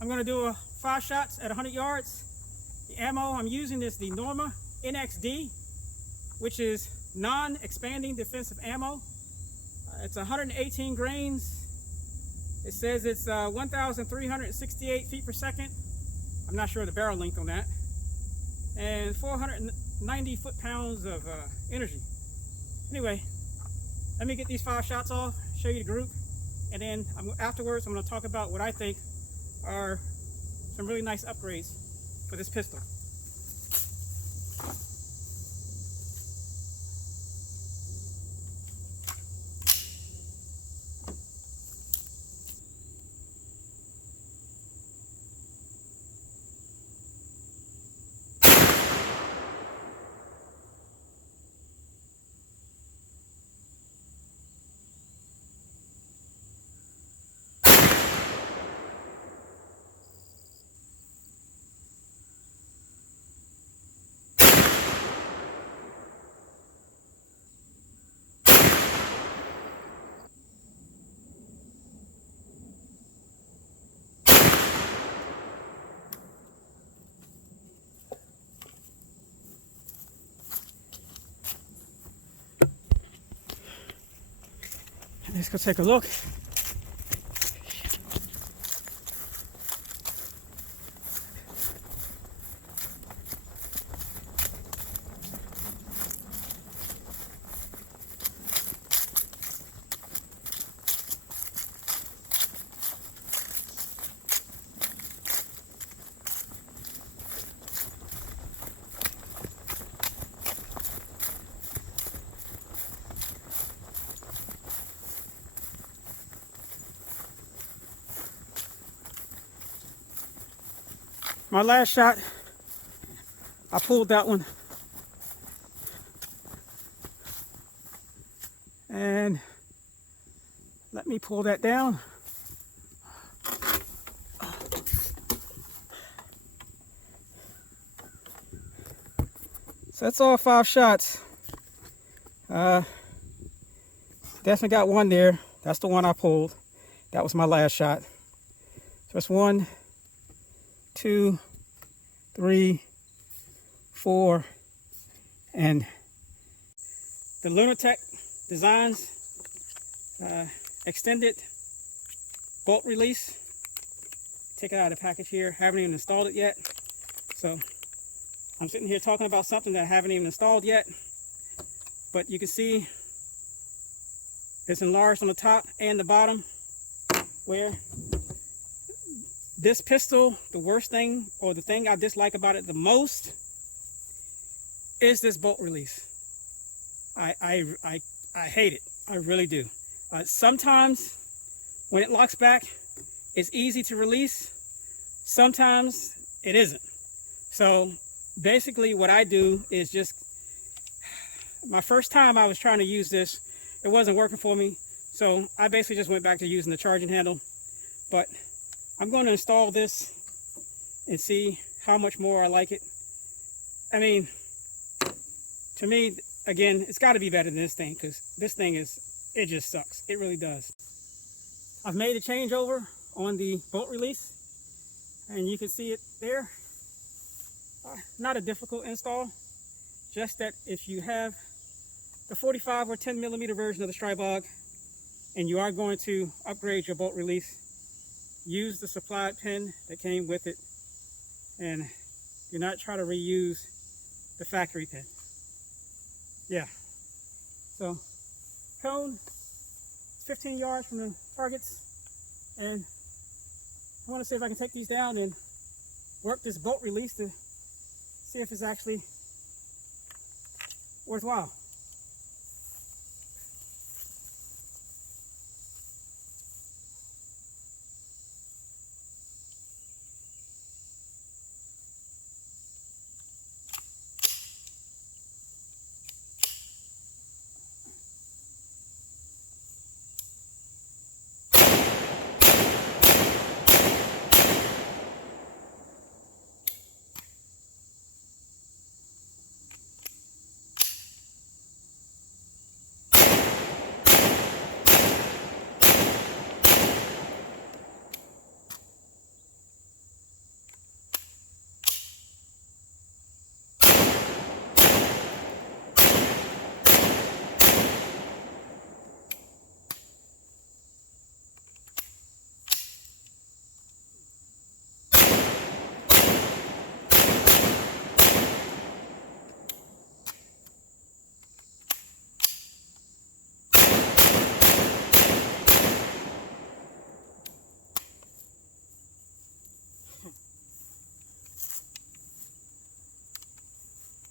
I'm going to do 5 shots at 100 yards. The ammo I'm using is the Norma NXD, which is non-expanding defensive ammo. It's 118 grains. It says it's 1,368 feet per second. I'm not sure the barrel length on that. And 490 foot-pounds of energy. Anyway, let me get these 5 shots off, show you the group, and then afterwards I'm going to talk about what I think are some really nice upgrades for this pistol. Let's go take a look. My last shot, I pulled that one, and let me pull that down. So that's all 5 shots. Definitely got one there. That's the one I pulled. That was my last shot. So it's 1, 2, 3, 4, and the Lunatech Designs extended bolt release. Take it out of the package here. Haven't even installed it yet. So I'm sitting here talking about something that I haven't even installed yet. But you can see it's enlarged on the top and the bottom, where this pistol, the worst thing, or the thing I dislike about it the most, is this bolt release. I hate it. I really do. Sometimes when it locks back, it's easy to release. Sometimes it isn't. So basically what I do is just, my first time I was trying to use this, it wasn't working for me. So I basically just went back to using the charging handle. But I'm going to install this and see how much more I like it. I mean, to me, again, it's got to be better than this thing, because this thing it just sucks. It really does. I've made a changeover on the bolt release, and you can see it there. Not a difficult install, just that if you have the 45 or 10 millimeter version of the Stribog and you are going to upgrade your bolt release, use the supplied pin that came with it, and do not try to reuse the factory pin. Yeah. So, cone, it's 15 yards from the targets, and I want to see if I can take these down and work this bolt release to see if it's actually worthwhile.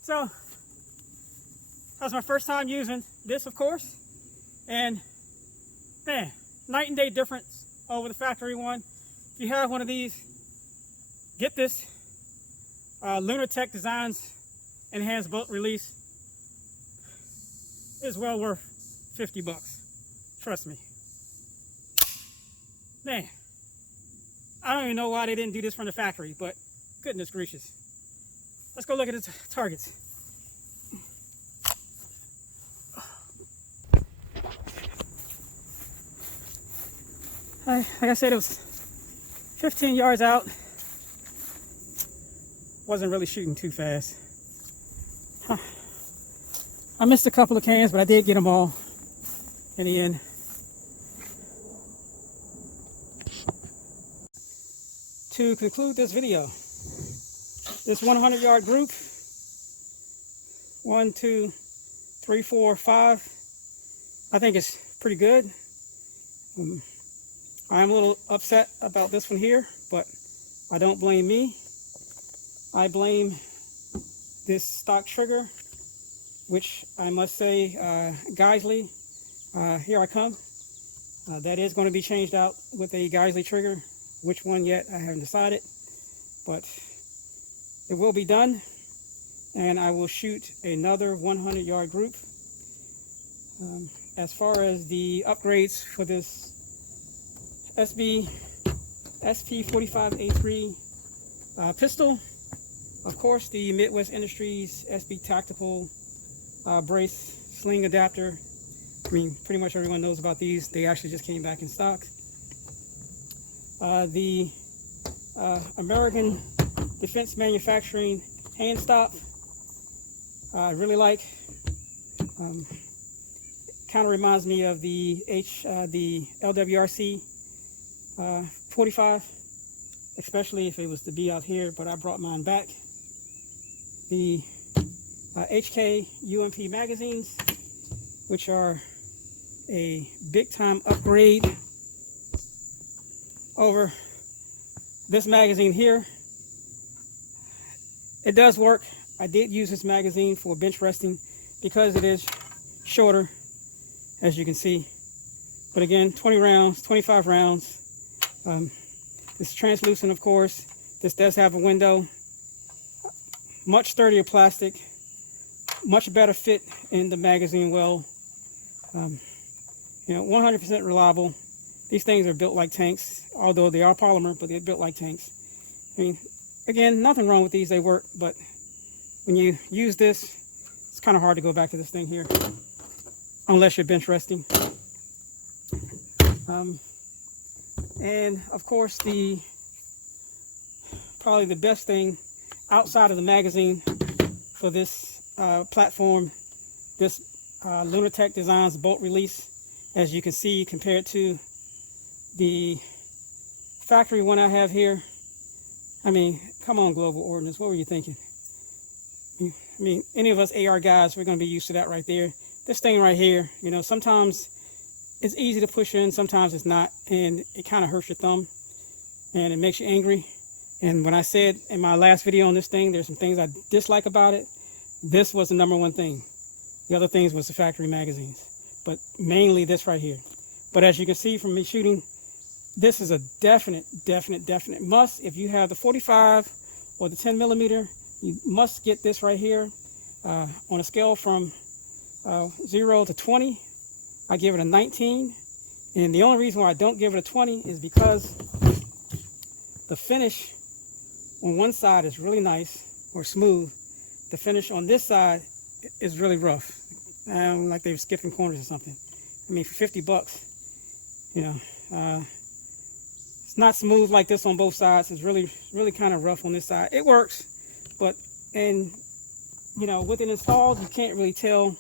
So that was my first time using this, of course, and man, night and day difference over the factory one. If you have one of these, get this. Lunatech Designs enhanced bolt release is well worth 50 bucks. Trust me. Man, I don't even know why they didn't do this from the factory, but goodness gracious. Let's go look at the targets. Like I said, it was 15 yards out. Wasn't really shooting too fast. I missed a couple of cans, but I did get them all in the end. To conclude this video, this 100-yard group, 1, 2, 3, 4, 5, I think it's pretty good. I'm a little upset about this one here, but I don't blame me. I blame this stock trigger, which I must say, Geisley, here I come. That is going to be changed out with a Geisley trigger. Which one yet, I haven't decided, but it will be done, and I will shoot another 100-yard group. As far as the upgrades for this SP45A3 pistol, of course, the Midwest Industries SB Tactical brace sling adapter. I mean, pretty much everyone knows about these. They actually just came back in stock. The American Defense Manufacturing hand stop, I really like. Kind of reminds me of the LWRC 45, especially if it was to be out here, but I brought mine back. The HK UMP magazines, which are a big time upgrade over this magazine here. It does work. I did use this magazine for bench resting because it is shorter, as you can see. But again, 20 rounds, 25 rounds. It's translucent, of course. This does have a window. Much sturdier plastic. Much better fit in the magazine well. 100% reliable. These things are built like tanks, although they are polymer, but they're built like tanks. I mean, again, nothing wrong with these, they work, but when you use this, it's kind of hard to go back to this thing here, unless you're bench resting. And of course, probably the best thing outside of the magazine for this platform, this Lunatech Designs bolt release, as you can see, compared to the factory one I have here. I mean, come on, Global Ordanace, what were you thinking? I mean, any of us AR guys, we're going to be used to that right there. This thing right here, sometimes it's easy to push in, sometimes it's not, and it kind of hurts your thumb, and it makes you angry. And when I said in my last video on this thing, there's some things I dislike about it, this was the number one thing. The other things was the factory magazines, but mainly this right here. But as you can see from me shooting, this is a definite must. If you have the 45 or the 10 millimeter, you must get this right here. On a scale from 0 to 20, I give it a 19. And the only reason why I don't give it a 20 is because the finish on one side is really nice or smooth. The finish on this side is really rough. Like they were skipping corners or something. I mean, for 50 bucks, it's not smooth like this on both sides. It's really kind of rough on this side. It works, but, with it installed, you can't really tell,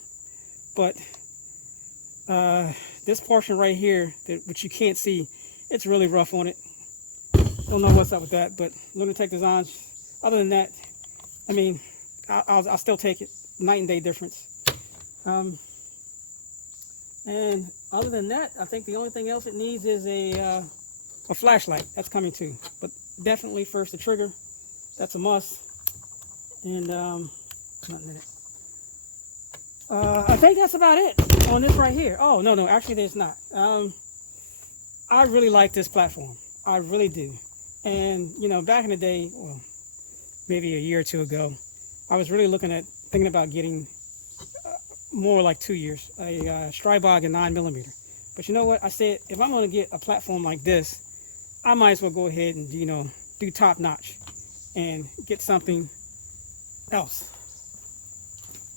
but this portion right here, which you can't see, it's really rough on it. Don't know what's up with that, but Lunatech Designs, other than that, I mean, I'll still take it. Night and day difference. And other than that, I think the only thing else it needs is a flashlight. That's coming too. But definitely first the trigger. That's a must. And Nothing in it. I think that's about it on this right here. Oh, no, actually there's not. I really like this platform. I really do. And, you know, back in the day, well, maybe a year or two ago, I was really thinking about getting more like 2 years, a Stribog in 9mm. But you know what? I said, if I'm going to get a platform like this, I might as well go ahead and, you know, do top notch and get something else.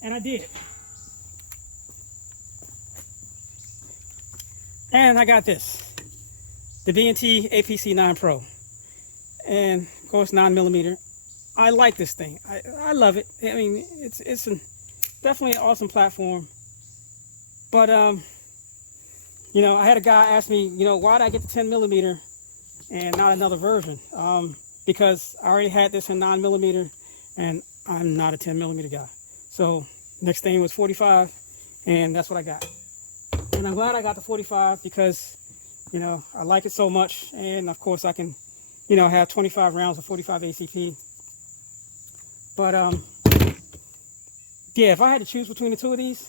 And I did. And I got this, the B&T APC 9 Pro. And of course 9mm. I like this thing. I love it. I mean, it's definitely an awesome platform. But you know, I had a guy ask me, you know, why did I get the 10mm and not another version? Because I already had this in 9mm, and I'm not a 10mm guy. So next thing was 45, and that's what I got. And I'm glad I got the 45 because, you know, I like it so much, and of course I can, you know, have 25 rounds of 45 ACP. But yeah, if I had to choose between the two of these,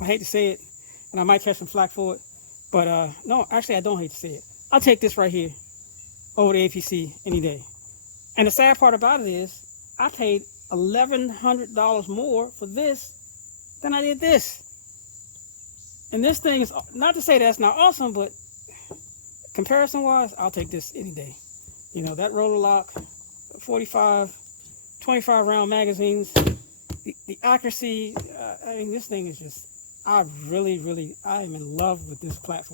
I hate to say it, and I might catch some flack for it, but no, actually I don't hate to say it. I'll take this right here over the APC any day. And the sad part about it is, I paid $1,100 more for this than I did this. And this thing is, not to say that's not awesome, but comparison-wise, I'll take this any day. You know, that roller lock, 45, 25 round magazines, the accuracy, I mean, this thing is just, I am in love with this platform.